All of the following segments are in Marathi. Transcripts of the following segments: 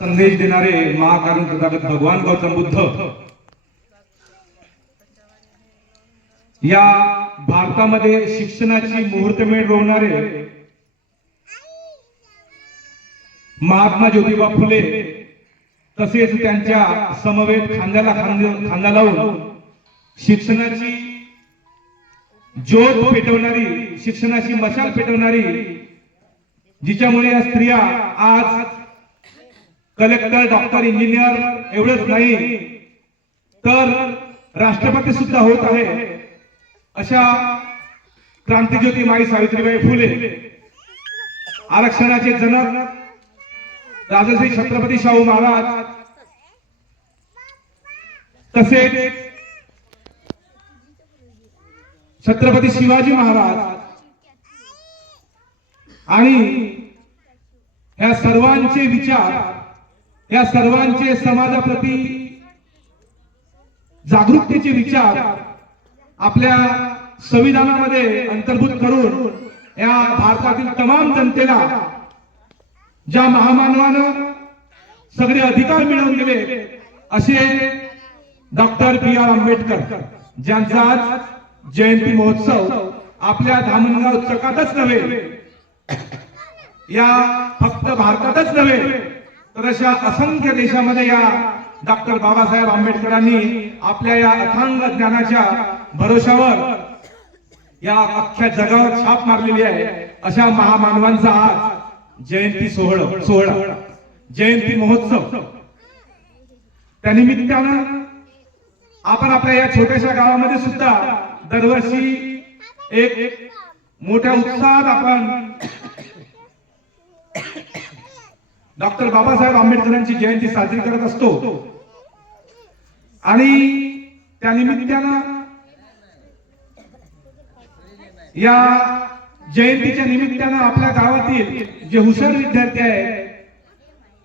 संदेश देणारे महाकारुण तथागत भगवान गौतम बुद्ध या भारतामध्ये शिक्षणाची मुहूर्तमेढ रोवणारे महात्मा ज्योतिबा फुले तसेच त्यांच्या समवेत खांद्याला खांदा लावून शिक्षणाची ज्योत पेटवणारी, शिक्षणाची मशाल पेटवणारी, जिच्यामुळे या स्त्रिया आज कलेक्टर, डॉक्टर, इंजिनियर एवढंच नाही तर राष्ट्रपती सुद्धा होत आहे, अशा क्रांतिज्योती माई सावित्रीबाई फुले, आरक्षणाचे जनक राजश्री छत्रपती शाहू महाराज, तसेच छत्रपती शिवाजी महाराज आणि या सर्वांचे विचार, या सर्वांचे समाजाप्रती जागरूकतेचे विचार आपल्या संविधानामध्ये अंतर्भूत करून या भारतातील तमाम जनतेला ज्या महामानवानं सगळे अधिकार मिळवून दिले असे डॉक्टर B.R. आंबेडकर, ज्यांचा आज जयंती महोत्सव आपल्या धामणगाव चकातच नव्हे, या फक्त भारतातच नव्हे तर अशा असंख्य देशामध्ये या डॉक्टर बाबासाहेब आंबेडकरांनी आपल्या या अथांग ज्ञानाच्या भरोशावर या अख्ख्या जगावर छाप मारलेली आहे. अशा महामानवांचा आज जयंती सोहळा, जयंती महोत्सव, त्यानिमित्तानं आपण आपल्या या छोट्याशा गावामध्ये सुद्धा दरवर्षी एक मोठ्या उत्साहात आपण डॉक्टर बाबासाहेब आंबेडकरांची जयंती साजरी करत असतो. आणि त्यानिमित्तानं या जयंतीच्या निमित्तानं आपल्या गावातील जे हुशार विद्यार्थी आहेत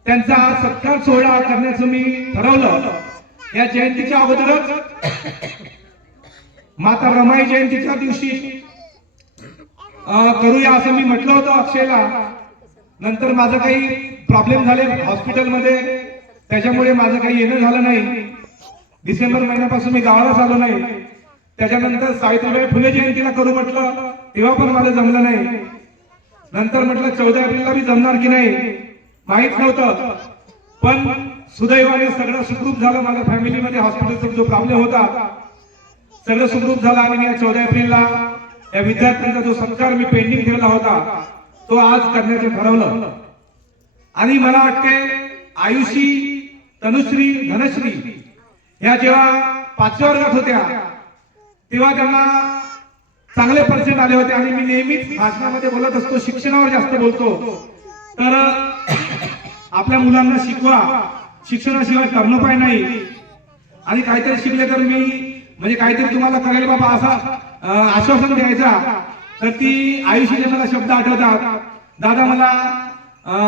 त्यांचा सत्कार सोहळा करण्याचं मी ठरवलं. या जयंतीच्या अगोदरच माता रमाई जयंतीच्या दिवशी करूया असं मी म्हटलं होतं अक्षयला. नंतर माझं काही प्रॉब्लेम झाले हॉस्पिटलमध्ये, त्याच्यामुळे माझं काही येणं झालं नाही. डिसेंबर महिन्यापासून मी गावालाच आलो नाही. त्याच्यानंतर सावित्रीबाई फुले जयंतीला करू म्हटलं, तेव्हा पण मला जमलं नाही. नंतर म्हटलं 14 एप्रिलला बी जमणार की नाही माहित नव्हतं, पण सुदैवाने सगळं सुखरूप झालं. माझ्या फॅमिलीमध्ये हॉस्पिटलचा जो प्रॉब्लेम होता सगळं सुखरूप झालं आणि या 14 एप्रिलला या विद्यार्थ्यांचा जो सत्कार मी पेंडिंग ठेवला होता तो आज करण्याचं ठरवलं. आणि मला वाटते आयुषी, तनुश्री, धनश्री या जेव्हा 5व्या वर्गात होत्या तेव्हा त्यांना चांगले पर्सेंट आले होते. आणि मी नेहमीच भाषणामध्ये बोलत असतो, शिक्षणावर जास्त बोलतो. तर आपल्या मुलांना शिकवा, शिक्षणाशिवाय कर्णोपाय नाही. आणि काहीतरी शिकले तर मी म्हणजे काहीतरी तुम्हाला करेल बाबा असा आश्वासन द्यायचा. तर ती आयुषीने मला शब्द आठवतात, दादा मला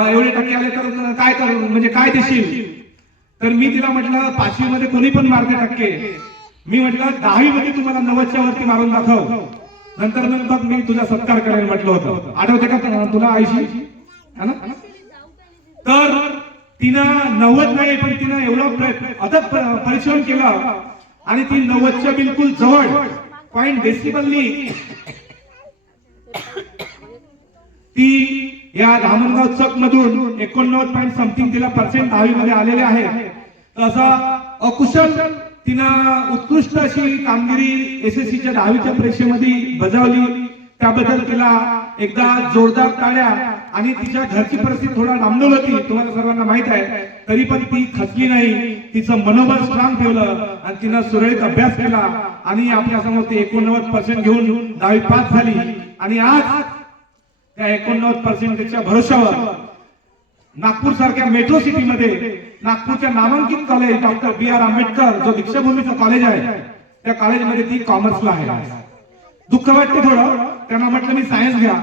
एवढे टक्के आले तर काय करू, म्हणजे काय देशील. तर मी तिला म्हटलं 5वी मध्ये कोणी पण मारते टक्के, मी म्हटलं 10वी मध्ये तुम्हाला 90च्या वरती मारून दाखव, नंतर मग मी तुझा सत्कार करेल म्हटलं होतं. आठवते का तुला आयुषी? तर तिनं 90 नाही पण तिनं एवढं अथक परिश्रम केला आणि ती 90च्या बिलकुल जवळ पॉइंट डेसिबलनी ती या धामणगाव चक मधून 89 पॉइंट समथिंग तिला पर्सेंट 10वी मध्ये आलेले आहे. असा अकुशल तिनं उत्कृष्ट अशी कामगिरी SSCच्या 10वीच्या परीक्षेमध्ये बजावली. त्याबद्दल तिला एकदा जोरदार टाळ्या. आणि तिच्या घरची परिस्थिती थोडा डांबडोल होती, तुम्हाला सर्वांना माहित आहे, तरी पण ती खचली नाही. तिचं मनोबल स्ट्रॉंग ठेवलं आणि तिनं सुरळीत अभ्यास केला आणि आपल्या समोर ती 89% घेऊन 10वी पास झाली. आणि आज त्या 89%च्या भरोशावर नागपूर सारख्या मेट्रो सिटी मध्ये नागपूरच्या नामांकित कॉलेज डॉक्टर B.R. आंबेडकर जो दीक्षाभूमीचं कॉलेज आहे त्या कॉलेजमध्ये ती कॉमर्सला आहे. दुःख वाटतं थोडं, त्यांना म्हटलं मी सायन्स घ्या,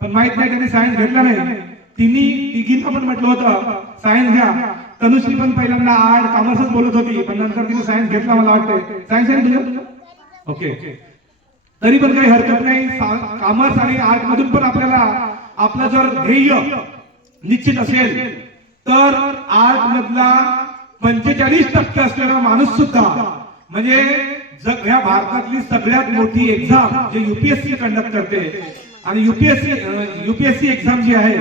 पण माहित नाही त्यांनी सायन्स घेतला नाही. तिघींना पण म्हटलं होतं सायन्स घ्या. तनुश्री पण पहिल्यांदा आर्ट कॉमर्सच बोलत होती, पण नंतर तिने सायन्स घेतला. मला वाटतं सायन्स आहे तुझं, ओके. तरी पण काही हरकत नाही. कॉमर्स आणि आर्ट मधून पण आपल्याला आपला जर ध्येय निश्चित असेल तर आर्ट मधला 45% असलेला माणूस सुद्धा म्हणजे ह्या भारतातली सगळ्यात मोठी एक्झाम जे युपीएससी कंडक्ट करते आणि युपीएससी एक्झाम जी आहे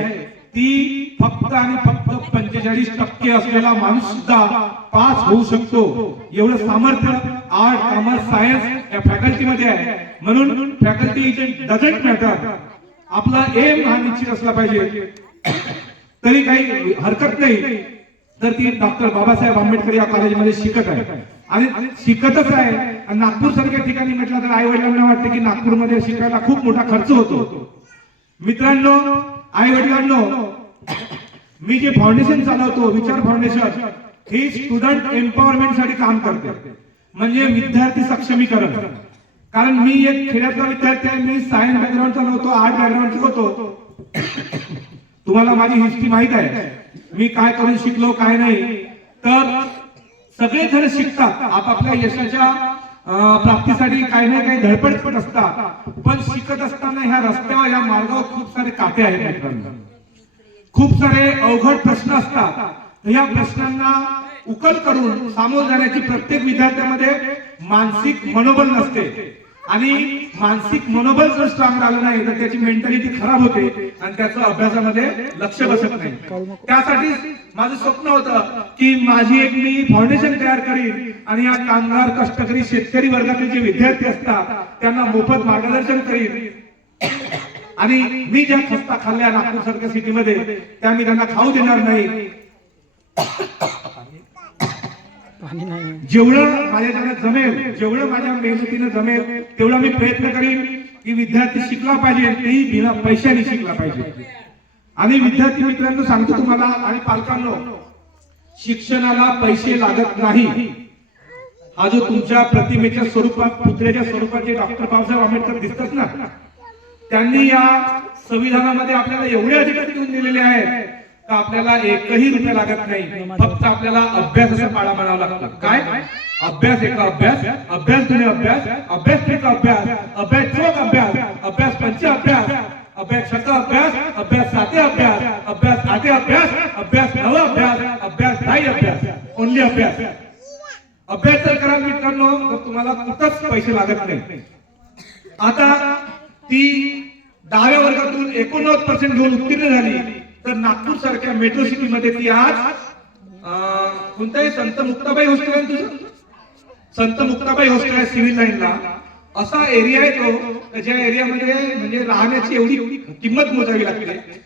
ती फक्त आणि फक्त 45% असलेला माणूस सुद्धा पास होऊ शकतो. एवढं सामर्थ्य आर्ट कॉमर्स सायन्स या फॅकल्टी मध्ये आहे. म्हणून फॅकल्टी डझंट मॅटर, आपला एम हा निश्चित असला पाहिजे. तरी काही हरकत नाही तर ती डॉक्टर बाबासाहेब आंबेडकर या कॉलेजमध्ये शिकत आहे आणि शिकतच आहे. आणि नागपूर सारख्या ठिकाणी म्हटलं तर आई वडिलांना वाटतं की नागपूरमध्ये शिकायला खूप मोठा खर्च होतो. मित्रांनो, आई वडिलांनो, मी जे फाउंडेशन चालवतो विचार फाउंडेशन हे स्टुडंट एम्पॉवरमेंट साठी काम करते, म्हणजे विद्यार्थी सक्षमीकरण. कारण मी एक खेड्यातला विद्यार्थी आहे, मी सायन्स बॅकग्राऊंड चालवतो, आर्ट बॅकग्राऊंड शिकवतो. तुम्हाला माझी हिस्ट्री माहित आहे, मी काय करून शिकलो काय नाही. तर सगळे जण शिकतात, आपापल्या यशाच्या प्राप्तीसाठी काही ना काही धडपड असतात. पण शिकत असताना ह्या रस्त्यावर या मार्गावर खूप सारे काटे आहेत मित्रांनो, खूप सारे अवघड प्रश्न असतात. या प्रश्नांना उकल करून सामोरं जाण्याची प्रत्येक विद्यार्थ्यामध्ये मानसिक मनोबल नसते आणि मानसिक मनोबल जर स्ट्रॉंग झालं नाही तर त्याची मेंटॅलिटी खराब होते आणि त्याचं अभ्यासामध्ये लक्ष बसत नाही. त्यासाठी माझं स्वप्न होतं की माझी एक मी फाउंडेशन तयार करीन आणि या कामगार कष्टकरी शेतकरी वर्गातील जे विद्यार्थी असतात त्यांना मोफत मार्गदर्शन करीन आणि मी ज्या खस्ता खाल्ल्या नागपूर सारख्या सिटीमध्ये त्या मी त्यांना खाऊ देणार नाही. जेवढं माझ्याकडे जमेल, जेवढं माझ्या मेहनतीने जमेल तेवढा मी प्रयत्न करीन की विद्यार्थी शिकला पाहिजे, तेही बिना पैशाने शिकला पाहिजे. आणि विद्यार्थी मित्रांनो सांगतो तुम्हाला आणि पालकांनो, शिक्षणाला पैसे लागत नाही. हा जो तुमच्या प्रतिमेच्या स्वरूपात पुतळ्याच्या स्वरूपात जे डॉक्टर बाबासाहेब आंबेडकर दिसतात ना, त्यांनी या संविधानामध्ये आपल्याला एवढे अधिकार देऊन दिलेले आहेत का आपल्याला एकही रुपया लागत नाही. फक्त आपल्याला अभ्यासाचा पाडा म्हणावा लागतो. काय अभ्यास एका अभ्यास, अभ्यास जुने अभ्यास, अभ्यास एक अभ्यास, अभ्यास चोक अभ्यास, अभ्यास पंच अभ्यास, अभ्यास शत अभ्यास, अभ्यास साते अभ्यास, अभ्यास आते अभ्यास, अभ्यास नव अभ्यास, अभ्यास नाही अभ्यास, ओनली अभ्यास. अभ्यास जर कराल मित्रांनो तर तुम्हाला कुठंच पैसे लागत नाही. आता ती 10व्या वर्गातून 89% घेऊन उत्तीर्ण झाली तर नागपूर सारख्या मेट्रो सिटी मध्ये ती आज कोणताही संत मुक्ताबाई हॉस्टेल आहे तुझं, संत मुक्ताबाई हॉस्टेल आहे सिव्हिल लाईनला. असा एरिया आहे तो ज्या एरियामध्ये म्हणजे राहण्याची एवढी किंमत मोजावी लागते.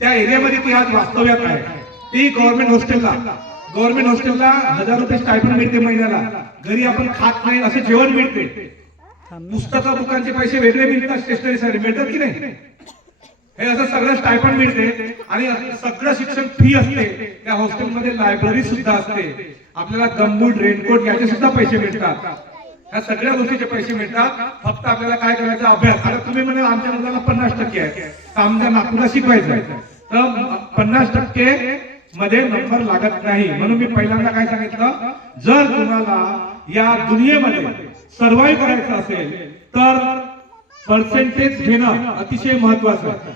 त्या एरियामध्ये ती आज वास्तव्यात आहे. ती गव्हर्नमेंट हॉस्टेलला 1000 रुपये स्टायपंड मिळते महिन्याला. घरी आपण खात नाही असे जेवण मिळते. पुस्तकं बुकांचे पैसे वेगळे मिळतात, स्टेशनरीसाठी मिळतात की नाही. हे असं सगळं स्टायपंड मिळते आणि सगळं शिक्षण फ्री असते. त्या हॉस्टेलमध्ये लायब्ररी सुद्धा असते. आपल्याला गमबूट रेनकोट याचे सुद्धा पैसे मिळतात. ह्या सगळ्या गोष्टीचे पैसे मिळतात. फक्त आपल्याला काय करायचं अभ्यास. आता तुम्ही म्हणे आमच्या मुलाला 50% आहे तर आमच्या नागपूरला शिकवायचं आहे तर 50% मध्ये नंबर लागत नाही. म्हणून मी पहिल्यांदा काय सांगितलं, जर तुम्हाला या दुनियेमध्ये सर्व्हाइव्ह करायचं असेल तर पर्सेंटेज घेणं अतिशय महत्वाचं आहे.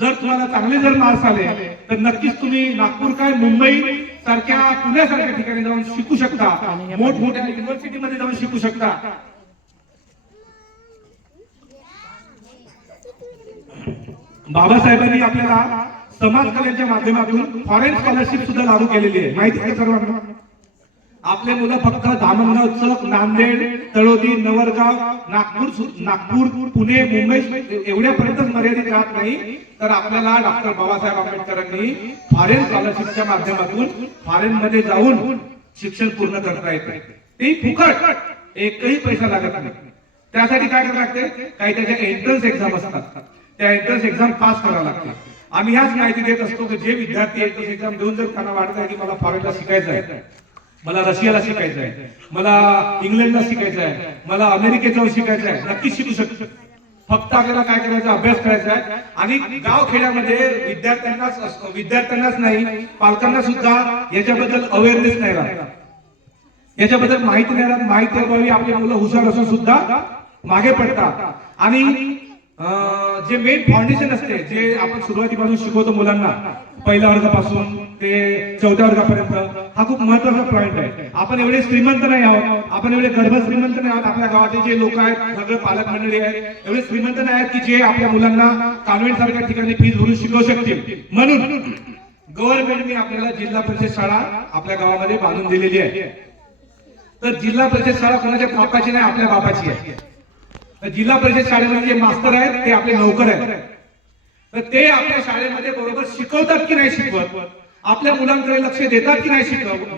जर तुम्हाला चांगले जर मार्क्स आले तर नक्कीच तुम्ही नागपूर काय मुंबई सारख्या पुण्यासारख्या ठिकाणी जाऊन शिकू शकता, मोठमोठ्या युनिव्हर्सिटीमध्ये जाऊन शिकू शकता. बाबासाहेबांनी आपल्याला समाज कल्याणच्या माध्यमातून फॉरेन स्कॉलरशिप सुद्धा लागू केलेली आहे, माहिती आहे सर्वांना. आपले मुलं फक्त धामणगाव चौक, नांदेड, तळोदी, नवरगाव, नागपूर, पुणे, मुंबई एवढ्यापर्यंतच मर्यादित राहत नाही तर आपल्याला डॉक्टर बाबासाहेब आंबेडकरांनी फॉरेन स्कॉलरशिपच्या माध्यमातून फॉरेन मध्ये जाऊन शिक्षण पूर्ण करता येते. ते फुकट, एकही पैसा लागत नाही. त्यासाठी काय करावं लागते, काही त्याच्या एंट्रन्स एक्झाम असतात, त्या एंट्रन्स एक्झाम पास करावं लागतात. आम्ही ह्याच माहिती देत असतो की जे विद्यार्थी एंट्रन्स एक्झाम देऊन जर त्यांना वाटत आहे की मला फॉरेनला शिकायचं आहे, मला रशियाला शिकायचं आहे, मला इंग्लंडला शिकायचं आहे, मला अमेरिकेत जाऊन शिकायचं आहे, नक्कीच शिकू शकतो. फक्त आपल्याला काय करायचं, अभ्यास करायचा आहे. आणि गाव खेड्यामध्ये विद्यार्थ्यांनाच नाही पालकांना सुद्धा याच्याबद्दल अवेअरनेस नाही राहत, याच्याबद्दल माहिती नाही राहत. माहिती अभावी आपले मुलं हुशार असून सुद्धा मागे पडतात. आणि जे मेन फाउंडेशन असते, जे आपण सुरुवातीपासून शिकवतो मुलांना, पहिल्या वर्गापासून ते 4थ्या वर्गापर्यंत हा खूप महत्वाचा पॉइंट आहे. आपण एवढे श्रीमंत नाही आहोत, आपण एवढे गर्भ श्रीमंत नाही आहोत. आपल्या गावातील जे लोक आहेत सगळे पालक मंडळी आहेत एवढे श्रीमंत नाही आहेत की जे आपल्या मुलांना कॉन्व्हेंट सारख्या ठिकाणी फीस भरून शिकवू शकतील. म्हणून गव्हर्नमेंटने आपल्याला जिल्हा परिषद शाळा आपल्या गावामध्ये बांधून दिलेली आहे. तर जिल्हा परिषद शाळा कोणाच्या बापाची नाही, आपल्या बापाची आहे. तर जिल्हा परिषद शाळेमध्ये जे मास्तर आहेत ते आपले नोकर आहेत. तर ते आपल्या शाळेमध्ये बरोबर शिकवतात की नाही शिकवत, आपल्या मुलांकडे लक्ष देतात की नाही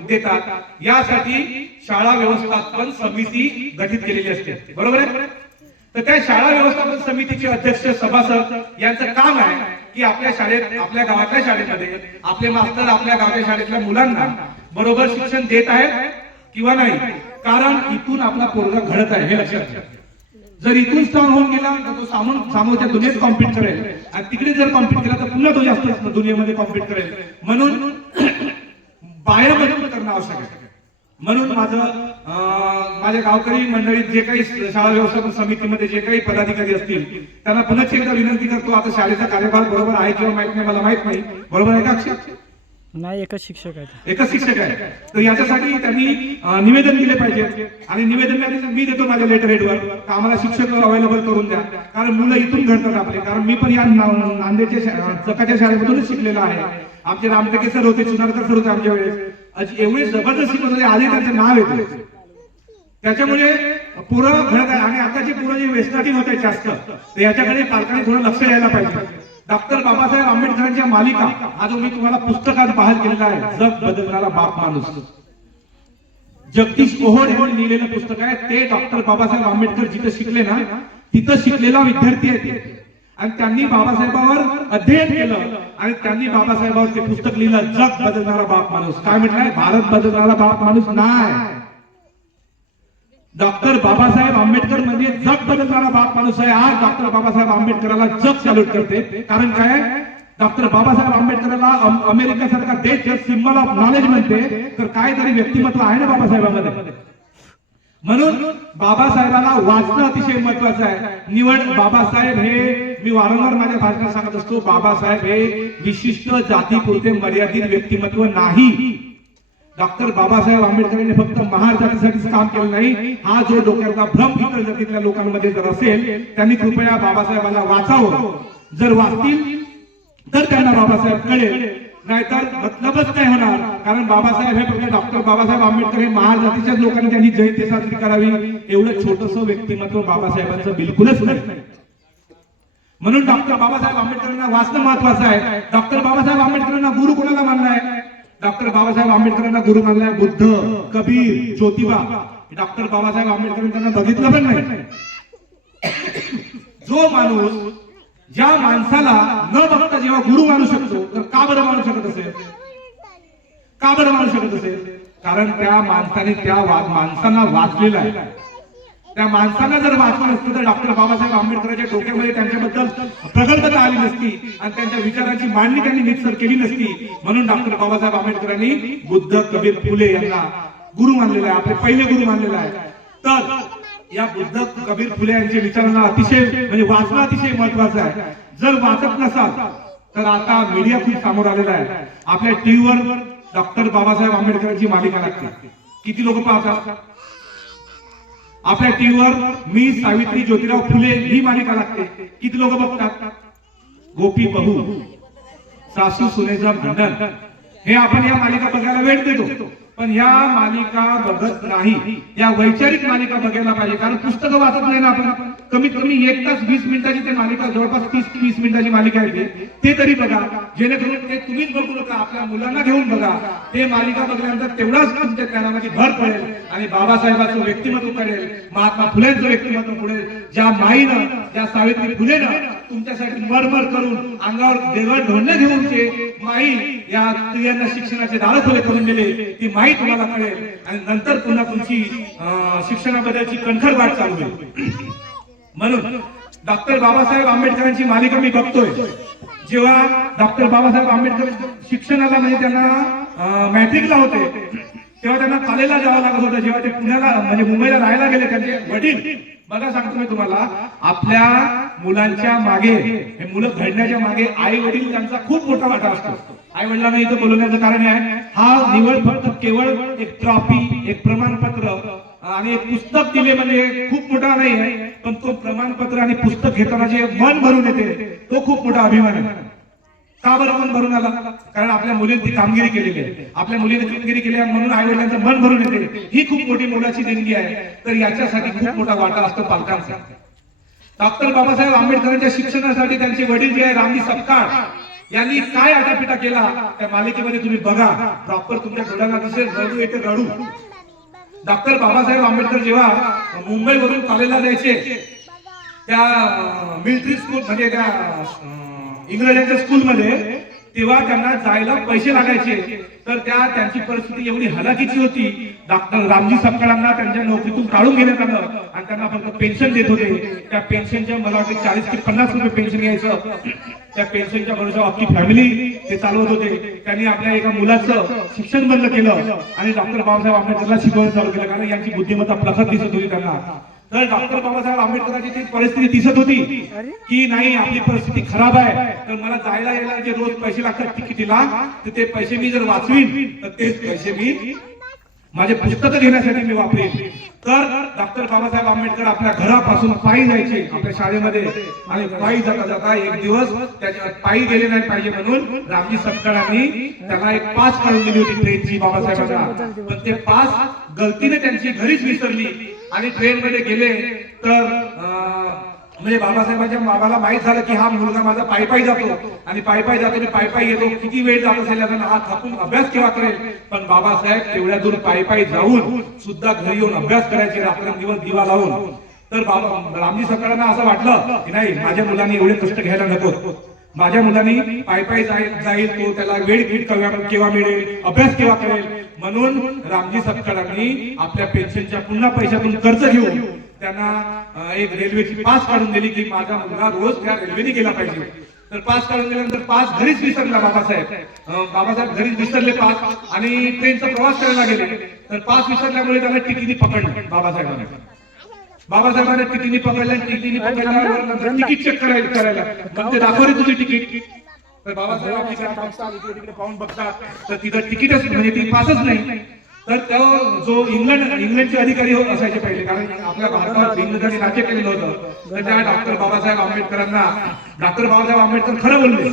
देतात, यासाठी शाळा व्यवस्थापन समिती गठीत केलेली असते. बरोबर आहे. तर त्या शाळा व्यवस्थापन समितीचे अध्यक्ष सभासद यांचं काम आहे की आपल्या शाळेत, आपल्या गावातल्या शाळेमध्ये आपले मास्तर आपल्या गावाच्या शाळेतल्या मुलांना बरोबर शिक्षण देत आहेत किंवा नाही. कारण इथून आपला पोरगा घडत आहे हे लक्षात घ्या. जर इथून स्ट्रॉंग होऊन गेला तर तो सामोरच्या दुनियेत कॉम्पिट करेल आणि तिकडे जर कॉम्पिट केला तर पुन्हा तो जास्त दुनियेमध्ये कॉम्पिट करेल. म्हणून पाया मजबूत करणं आवश्यक आहे. म्हणून माझ्या गावकरी मंडळीत जे काही शाळा व्यवस्थापन समितीमध्ये जे काही पदाधिकारी असतील त्यांना पुन्हा एकदा विनंती करतो, आता शाळेचा कार्यभार बरोबर आहे किंवा माहित नाही मला माहित नाही. बरोबर आहे का अक्षय? नाही, एकच शिक्षक आहे. एकच शिक्षक आहे. तर याच्यासाठी त्यांनी निवेदन दिले पाहिजे आणि निवेदन मी देतो माझ्या लेटर हेडवर, आम्हाला शिक्षक अवेलेबल करून द्या. कारण मुलं इथून घडतात आपले. कारण मी पण या नांदेडच्या चकाच्या शाळेमधूनच शिकलेला आहे. आमचे रामटेके सर होते, चुनारकर सर होते आमच्या वेळेस. एवढे जबरदस्त शिकवत होते, आधी त्यांचं नाव येते. त्याच्यामुळे पोरं घडत आहे. आणि आता जे पोरं जे वेस्टार्टिंग होत आहे जास्त, तर याच्याकडे पालकांनी थोडं लक्ष द्यायला पाहिजे. डॉक्टर बाबासाहेब आंबेडकरांच्या मालिका हा जो मी तुम्हाला पुस्तकात बहाल केलेला आहे, जग बदलणारा बाप माणूस, जगदीश ओहोड यांनी लिहिलेलं पुस्तक आहे. ते डॉक्टर बाबासाहेब आंबेडकर जिथे शिकले ना तिथं शिकलेला विद्यार्थी आहे आणि त्यांनी बाबासाहेबांवर अध्ययन केलं आणि त्यांनी बाबासाहेबांवर ते पुस्तक लिहिलं, जग बदलणारा बाप माणूस. काय म्हटलंय? भारत बदलणारा बाप माणूस नाही, डॉक्टर बाबासाहेब आंबेडकर म्हणजे जग बदलणारा बाप माणूस आहे. आज डॉक्टर बाबासाहेब आंबेडकरांना जग सॅल्यूट करते. कारण काय? डॉक्टर बाबासाहेब आंबेडकरांना अमेरिका सारखा देश जर सिम्बल ऑफ नॉलेज म्हणते तर काहीतरी व्यक्तिमत्व आहे ना बाबासाहेबांमध्ये. म्हणून बाबासाहेबांना वाचणं अतिशय महत्वाचं आहे. निवड बाबासाहेब हे मी वारंवार माझ्या भाषणात सांगत असतो, बाबासाहेब हे विशिष्ट जातीपुरते मर्यादित व्यक्तिमत्व नाही. डॉक्टर बाबासाहेब आंबेडकरांनी फक्त महार जातीसाठीच काम केलं नाही. हा जो डोक्याचा भ्रम इतर जातीतल्या लोकांमध्ये जर असेल त्यांनी कृपया बाबासाहेबांना वाचावं. जर वाचतील तर त्यांना बाबासाहेब कळेल, नाहीतर मतलबच नाही होणार. कारण बाबासाहेब हे फक्त डॉक्टर बाबासाहेब आंबेडकर हे महार जातीच्याच लोकांनी त्यांनी जयंती साजरी करावी एवढं छोटस व्यक्तिमत्व बाबासाहेबांचं बिलकुलच नाही. म्हणून डॉक्टर बाबासाहेब आंबेडकरांना वाचणं महत्वाचं आहे. डॉक्टर बाबासाहेब आंबेडकरांना गुरु कोणाला मानलाय? डॉक्टर बाबासाहेब आंबेडकरांना गुरु मानलाय बुद्ध, कबीर, ज्योतिबा. डॉक्टर बाबासाहेब आंबेडकरांनी त्यांना बघितलं पण नाही. जो माणूस ज्या माणसाला न बघता जेव्हा गुरु मानू शकतो तर का बरं मानू शकत असेल? का बरं मानू शकत असेल? कारण त्या माणसाने त्या माणसांना वाचलेला आहे. त्या माणसांना जर वाचलं नसतं तर डॉक्टर बाबासाहेब आंबेडकरांच्या डोक्यामध्ये त्यांच्याबद्दल प्रगल्भता आली नसती आणि त्यांच्या विचारांची मांडणी त्यांनी नीटसर केली नसती. म्हणून डॉक्टर बाबासाहेब आंबेडकरांनी बुद्ध, कबीर, फुले यांना गुरु मानलेला आहे, आपले पहिले गुरु मानलेला आहे. तर या बुद्ध, कबीर, फुले यांच्या विचारांना अतिशय म्हणजे वाचणं अतिशय महत्वाचं आहे. जर वाचत नसाल तर आता मीडिया खूप समोर आलेला आहे. आपल्या टीव्हीवर डॉक्टर बाबासाहेब आंबेडकरांची मालिका लागते. किती लोक पाहतात? आपल्या टीव्हीवर मी सावित्री ज्योतिराव फुले ही मालिका लागते. किती लोक बघतात? गोपी बहू, सासू सुनेचा भांडण, हे आपण या मालिका बघायला वेळ देतो. पण या मालिका बघत नाही. या वैचारिक मालिका बघायला पाहिजे. कारण पुस्तकं वाचत नाही ना आपण. कमीत कमी 1 तास 20 मिनिटाची ते मालिका, जवळपास 30 ते 20 मिनिटाची मालिका आहे ते तरी बघा. जेणेकरून ते तुम्हीच बघू नका, आपल्या मुलांना घेऊन बघा. ते मालिका बघल्यानंतर तेवढाच तुमच्या ज्ञानामध्ये भर पडेल आणि बाबासाहेबांचं व्यक्तिमत्व कळेल, महात्मा फुलेंचं व्यक्तिमत्व पुढेल. ज्या माईनं, ज्या सावित्री फुलेनं तुमच्यासाठी मरमर करून अंगावर देवळ ढोलणे घेऊन जे माई या स्त्रियांना शिक्षणाचे दार खुले करून दिले, ती माई तुम्हाला कळेल आणि नंतर पुन्हा तुमची शिक्षणाबद्दलची कणखर वाट चालू होईल. म्हणून डॉक्टर बाबासाहेब आंबेडकरांची मालिका मी बघतोय. जेव्हा डॉक्टर बाबासाहेब आंबेडकर शिक्षणाला म्हणजे त्यांना मॅट्रिकला होते तेव्हा त्यांना कॉलेजला जावं लागत होतं. जेव्हा ते पुण्याला म्हणजे मुंबईला राहायला गेले त्यांचे वडील बघा सांगतो मी तुम्हाला, आपल्या मुलांच्या मागे, हे मुलं घडण्याच्या मागे आई वडील त्यांचा खूप मोठा वाटा असतो. आई वडिलांना इथं बोलवण्याचं कारण आहे, हा निवड फक्त केवळ एक ट्रॉफी, एक प्रमाणपत्र आणि एक पुस्तक दिले म्हणजे खूप मोठा नाही आहे, पण तो प्रमाणपत्र आणि पुस्तक घेताना जे मन भरून येते तो खूप मोठा अभिमान आहे. का बरं मन भरून आला? कारण आपल्या मुलींनी कामगिरी केलेली आहे, आपल्या मुलीने कामगिरी केली आहे म्हणून आई वडिलांचं मन भरून येते. ही खूप मोठी मोलाची देणगी आहे. तर याच्यासाठी खूप मोठा वाटा असतो पालकांचा. डॉक्टर बाबासाहेब आंबेडकरांच्या शिक्षणासाठी त्यांचे वडील जे आहे रामजी सपकाळ यांनी काय आटापिटा केला त्या मालिकेमध्ये तुम्ही बघा. प्रॉपर तुमच्या डोळ्यांना दिसेल, रडू येते रडू. डॉक्टर बाबासाहेब आंबेडकर जेव्हा मुंबईवरून कॉलेजला जायचे, त्या मिलिटरी स्कूल म्हणजे त्या इंग्रजांच्या स्कूलमध्ये, तेव्हा त्यांना जायला पैसे लागायचे. तर त्यांची परिस्थिती एवढी हलाखीची होती, डॉक्टर रामजी सपकाळांना त्यांच्या नोकरीतून काढून घेण्यात आलं आणि त्यांना फक्त पेन्शन देत होते. त्या पेन्शनच्या मला वाटते 40 ते 50 रुपये पेन्शन यायचं. त्या पेन्शनच्या भरोसा अख्खी फॅमिली ते चालवत होते. त्यांनी आपल्या एका मुलाचं शिक्षण बंद केलं आणि डॉक्टर बाबासाहेब आंबेडकरला शिकवणं चालू केलं, कारण यांची बुद्धिमत्ता प्रखर दिसत होती त्यांना. तर डॉक्टर बाबासाहेब आंबेडकरांची ती परिस्थिती दिसत होती की नाही, आपली परिस्थिती खराब आहे, तर मला जायला यायला जे रोज पैसे लागतात तिकिटीला, तर ते पैसे मी जर वाचवीन तर तेच पैसे मी माझे पुस्तकं घेण्यासाठी मी वापरेन. तर डॉक्टर बाबासाहेब आंबेडकर आपल्या घरापासून पायी जायचे आपल्या शाळेमध्ये, आणि पायी जाता जाता एक दिवस त्याच्या पायी गेले नाही पाहिजे म्हणून रामजी सपकाळांनी त्याला एक पास काढून दिली होती ट्रेनची बाबासाहेबांना. पण ते पास गलतीने त्यांची घरीच विसरली आणि ट्रेन मध्ये गेले. तर म्हणजे बाबासाहेबांच्या बाबाला माहित झालं की हा मुलगा माझा पायी पायी जातो आणि पायी पायी जातो आणि पायी पायी येतो, किती वेळ जात असेल याचा, हा थकून अभ्यास केव्हा करेल. पण बाबासाहेब तेवढ्या दूर पायी पायी जाऊन सुद्धा घरी येऊन अभ्यास करायचे, रात्रंदिवस दिवा लावून. तर रामजी सपकाळांना असं वाटलं की नाही, माझ्या मुलांनी एवढे कष्ट घ्यायला नको, माझ्या मुलांनी पायी पायी जाईल, तो त्याला वेळ केव्हा मिळेल, अभ्यास केव्हा करेल. म्हणून रामजी सपकाळांनी आपल्या पेन्शनच्या पुन्हा पैशातून कर्ज घेऊन त्यांना एक रेल्वेची पास काढून दिली की माझा मुलगा रोज त्या रेल्वेने गेला पाहिजे. तर पास काढून दिल्यानंतर पास घरीच विसरला बाबासाहेब घरीच विसरले पास आणि ट्रेनचा प्रवास करायला गेले. तर पास विसरल्यामुळे त्याला टीटीने पकडलं बाबासाहेबांना टीटीने पकडलं. टीटीने पकडल्यानंतर तिकीट चेक करायला ते दाखव रे तुझी तिकीट. तर बाबासाहेब आपली तिकडे पाहून बघतात तर तिथं तिकीटच म्हणजे ती पासच नाही. तर तो जो इंग्लंडचे अधिकारी असायचे पहिले, कारण आपल्या भारतावर इंग्रजांनी राज्य केलेलं होतं, तर त्या डॉक्टर बाबासाहेब आंबेडकरांना डॉक्टर बाबासाहेब आंबेडकर खरं बोलले,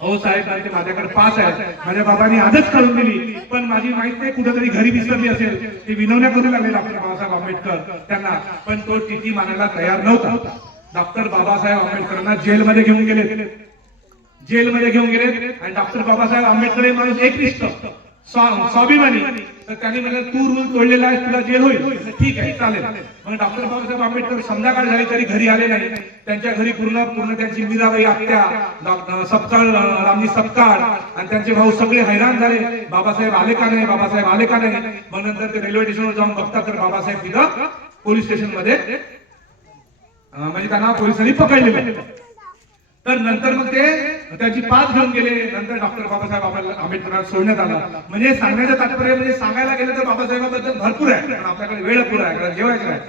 हो साहेब माझ्याकडे पास आहे, माझ्या बाबांनी आजच काढून दिली, पण माझी माहित नाही कुठेतरी घरी विसरली असेल. ते विनवण्या करू लागले डॉक्टर बाबासाहेब आंबेडकर त्यांना, पण तो टीटी मानायला तयार नव्हता. डॉक्टर बाबासाहेब आंबेडकरांना जेलमध्ये घेऊन गेले आणि डॉक्टर बाबासाहेब आंबेडकर हे माणूस एकनिष्ठ स्वाभिमानी. तर त्यांनी म्हणलं तू रूल तोडलेला आहे, तुला जेल होईल. ठीक आहे चालेल. मग डॉक्टर बाबासाहेब आंबेडकर संध्याकाळ झाली तरी घरी आले नाही. त्यांच्या घरी पूर्ण त्यांची मीराबाई आत्या, सपकाळ रामजी सपकाळ आणि त्यांचे भाऊ सगळे हैराण झाले, बाबासाहेब आले का नाही, बाबासाहेब आले का नाही. मग नंतर ते रेल्वे स्टेशनवर जाऊन बघतात तर बाबासाहेब तिथं पोलीस स्टेशन मध्ये म्हणजे त्यांना पोलिसांनी पकडलेलं. तर नंतर मग ते त्याची पास घेऊन गेले. नंतर डॉक्टर बाबासाहेब आंबेडकरांना सोडण्यात आलं. म्हणजे सांगण्याचं तात्पर्य म्हणजे सांगायला गेलं तर बाबासाहेबांबद्दल भरपूर आहे, पण आपल्याकडे वेळ पुरा आहे, कारण जेवायचं आहे.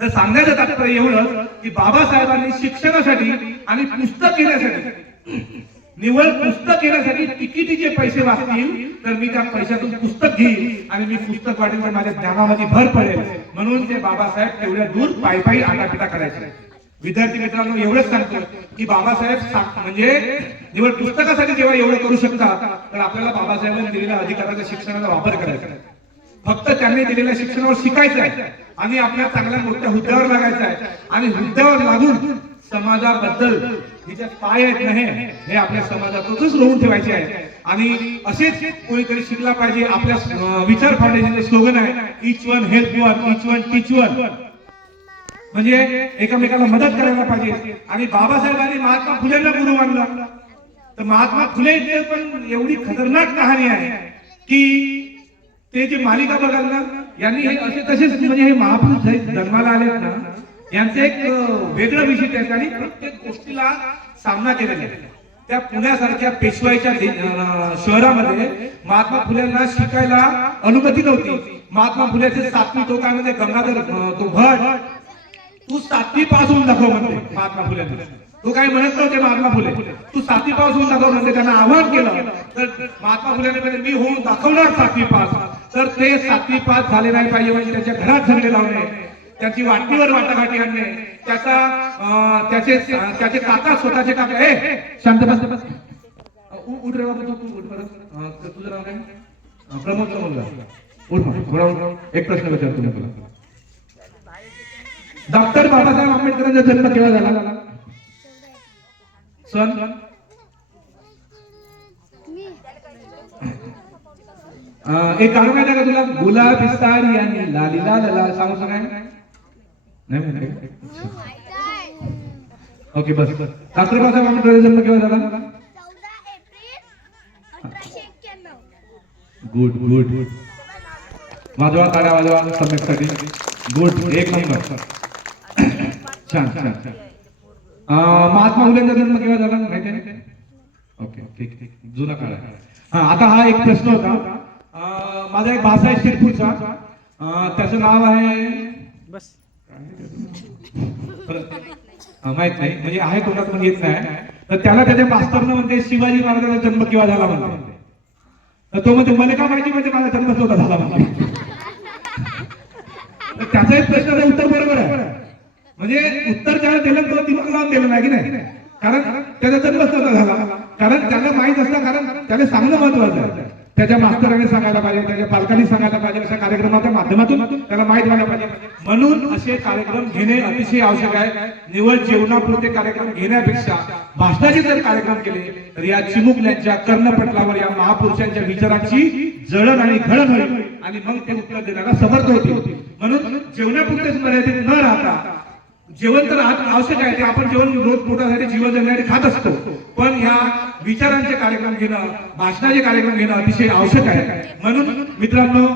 तर सांगण्याचं तात्पर्य एवढं की बाबासाहेबांनी शिक्षणासाठी आणि पुस्तक घेण्यासाठी, निवड पुस्तक घेण्यासाठी तिकिटीचे पैसे वाचतील तर मी त्या पैशातून पुस्तक घेईन आणि मी पुस्तक वाटेल तर माझ्या ज्ञानामध्ये भर पडेल. म्हणून ते बाबासाहेब तेवढ्या दूर पायी पायी आटापिटा करायचे. विद्यार्थी मित्रांनो एवढंच सांगतो की बाबासाहेब म्हणजे निवड पुस्तकासाठी जेव्हा एवढं करू शकतात, तर आपल्याला बाबासाहेबांनी दिलेल्या अधिकाराच्या शिक्षणाचा वापर करायचा आहे. फक्त त्यांनी दिलेल्या शिक्षणावर शिकायचं आहे आणि आपल्या चांगल्या मोठ्या हुद्द्यावर लागायचं आहे. आणि हुद्द्यावर लागून समाजाबद्दल हे जे पाय आहेत ना, हे आपल्या समाजातच रोवून ठेवायचे आहे. आणि असेच कोणीतरी शिकला पाहिजे. आपल्या विचार फाउंडेशनचं स्लोगन आहे each one help one, each one teach one. म्हणजे एकमेकाला मदत करायला पाहिजे. आणि बाबासाहेबांनी महात्मा फुलेंना गुरु मानला. तर महात्मा फुले पण एवढी खतरनाक कहाणी आहे की ते जे मालिका बघाल ना, यांनी हे असे तसेच म्हणजे हे महापुरुष जन्माला आलेत ना, यांचं एक वेगळं विशिष्ट आहे. त्यांनी प्रत्येक गोष्टीला सामना केलेला आहे. त्या पुण्यासारख्या पेशवाईच्या शहरामध्ये महात्मा फुलेंना शिकायला अनुमती नव्हती. महात्मा फुलेचे सातवी टोकामध्ये गंगाधर तो भट तू 7वी पास होऊन दाखव म्हणते महात्मा फुले. तू काय म्हणत नव्हते महात्मा फुले, तू 7वी पास होऊन दाखव म्हणते. त्यांना आव्हान केलं तर महात्मा फुलेने म्हणे मी होऊन दाखवणार 7वी पास. तर ते 7वी पास झाले नाही पाहिजे म्हणजे त्याच्या घरात झगडे लावणे, त्यांची वाटणीवर वाटाघाटी आणणे, त्याचे काका स्वतःचे काका शांत बस उठ रे बाबा, तू उठ बरं. तुझं नाव काय? प्रमोदचा मुलगा. उठ थोडा. एक प्रश्न विचारतो मी तुला. डॉक्टर बाबासाहेब आंबेडकरांचा जन्म केव्हा झाला? सन एक कारण माहिती का तुला? गुलाब पिस्तारी आणि लालीला लाल सांगू काय नाही माहिती? ओके बस. डॉक्टर बाबासाहेब आंबेडकरांचा जन्म केव्हा झाला? 14 एप्रिल 1891. Good good. वाजवा टाळ्या वाजवा सम्यकसाठी. गुड, एक नंबर. छान छान छान. महात्मा फुलेंचा जन्म केव्हा झाला माहिती आहे? ओके ठीक ठीक, जुना काळ आहे. आता हा एक प्रश्न होता. माझा एक भाषा आहे शिरपूरचा, त्याचं नाव आहे बस. माहित नाही म्हणजे आहे तोंडात पण येत नाही. तर त्याला त्याच्या मास्तरनं म्हणते शिवाजी महाराजांचा जन्म केव्हा झाला म्हणते. तर तो म्हणते मला का माहिती म्हणजे माझा जन्म स्वतः झाला म्हणते. त्याचा एक प्रश्नाचं उत्तर बरोबर आहे. म्हणजे उत्तर ज्याला दिलं तो दिमाग लावून दिलं नाही की नाही, कारण त्याचा जन्म स्वतः झाला. कारण त्याला माहित असलं, कारण त्याला सांगणं महत्वाचं आहे. त्याच्या मास्तराने सांगायला पाहिजे, त्याच्या पालकांनी सांगायला पाहिजे, अशा कार्यक्रमाच्या माध्यमातून त्याला माहित व्हायला पाहिजे. म्हणून असे कार्यक्रम घेणे अतिशय आवश्यक आहे. निवड जेवणापुरते कार्यक्रम घेण्यापेक्षा भाषणाचे जर कार्यक्रम केले तर या चिमुकल्यांच्या कर्णपटलावर या महापुरुषांच्या विचारांची जळण आणि घडण होईल आणि मग ते उत्तर देण्याला समर्थ होतील. म्हणून जेवणापुरतेच मर्यादित न राहता, जेवण तर आवश्यक आहे, ते आपण जेवण रोज पोटासाठी जीवन जगण्यासाठी खात असतो, पण ह्या विचारांचे कार्यक्रम घेणं, भाषणाचे कार्यक्रम घेणं अतिशय आवश्यक आहे. म्हणून मित्रांनो,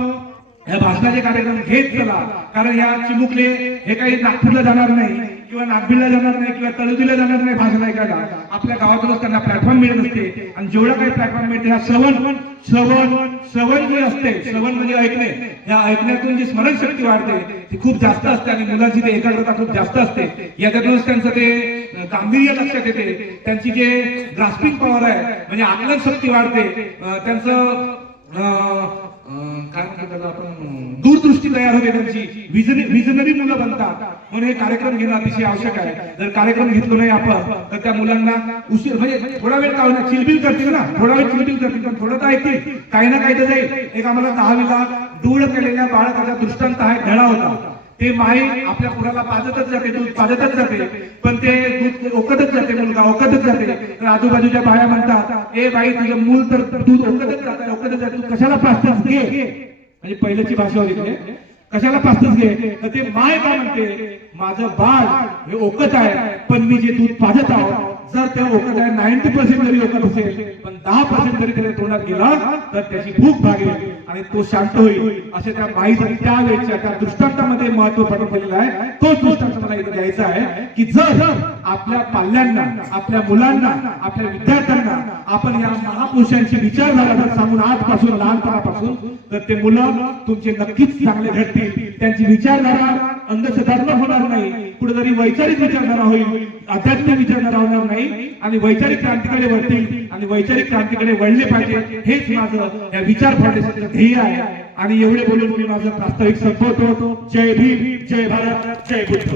या भाषणाचे कार्यक्रम घेत चला. कारण या चिमुकले हे काही नागपूरला जाणार नाही किंवा नागपूरला जाणार नाही किंवा तळोदीला जाणार नाही भाषण ऐकायला. आपल्या गावातूनच त्यांना प्लॅटफॉर्म मिळत असते आणि जेवढा काही प्लॅटफॉर्म मिळते हा श्रवण जे असते, श्रवण म्हणजे ऐकणे, या ऐकण्यातून जी स्मरणशक्ती वाढते ती खूप जास्त असते आणि मुलांची ते एकाग्रता खूप जास्त असते. याच्यातूनच त्यांचं ते गांभीर्य लक्षात येते, त्यांची जे ग्रास्पिंग पॉवर आहे म्हणजे आकलन शक्ती वाढते, त्यांचं काय म्हणतात आपण दूरदृष्टी तयार होते, त्यांची विजनरी मुलं बनतात. म्हणून हे कार्यक्रम घेणं अतिशय आवश्यक आहे. जर कार्यक्रम घेतलो नाही आपण तर त्या मुलांना उशीर म्हणजे थोडा वेळ का होणार चिलबिल करतील ना, थोडा वेळ चिलबिल करतील पण थोडं तर ऐकतील, काही ना काही तर जाईल. एक आम्हाला 10वीला दूर केलेल्या बाळकाचा दृष्टांत आहे, धडा होता. ते माई आपल्या पुराला पाजतच जाते, दूध पाजतच जाते, पण ते दूध ओकतच जाते, मुलगा ओकतच जाते. तर आजूबाजूच्या बाया म्हणतात, ए बाई तुझं मूल तर दूध ओकतच जात, ओकतच जाते, तू कशाला पाजतेस घे. म्हणजे पहिल्याची भाषा होती, कशाला पाजतेस घे. तर ते माय काय म्हणते, माझं बाळ हे ओकत आहे पण मी जे दूध पाजत आहोत, जर त्या ओकत आहे 90% जरी ओकत असेल पण 10% जरी त्याच्या तोंडात गेला तर त्याची भूक भागेल आणि तो शांत होईल. असे त्या माईसाठी त्यावेळेच्या त्या दृष्टांतामध्ये महत्व पडून पडलेलं आहे. तो दृष्टांत मला इथे द्यायचा आहे की जर आपल्या पाल्यांना, आपल्या मुलांना, आपल्या विद्यार्थ्यांना आपण या महापुरुषांची विचारधारा जर सांगून आजपासून लहानपणापासून, तर ते मुलं तुमचे नक्कीच चांगले घडतील. त्यांची विचारधारा अंधश्रद्धात्मक होणार नाही, कुठेतरी वैचारिक विचारधारा होईल, आध्यात्मिक विचारधारा होणार नाही आणि वैचारिक क्रांतीकडे वळतील आणि वैचारिक क्रांतीकडे वळले पाहिजे. हेच माझं या विचार फाउंडेशनचं ध्येय आहे. आणि एवढे बोलून मी माझं प्रास्ताविक संपवतो. जय भीम, जय भारत, जय बुद्ध.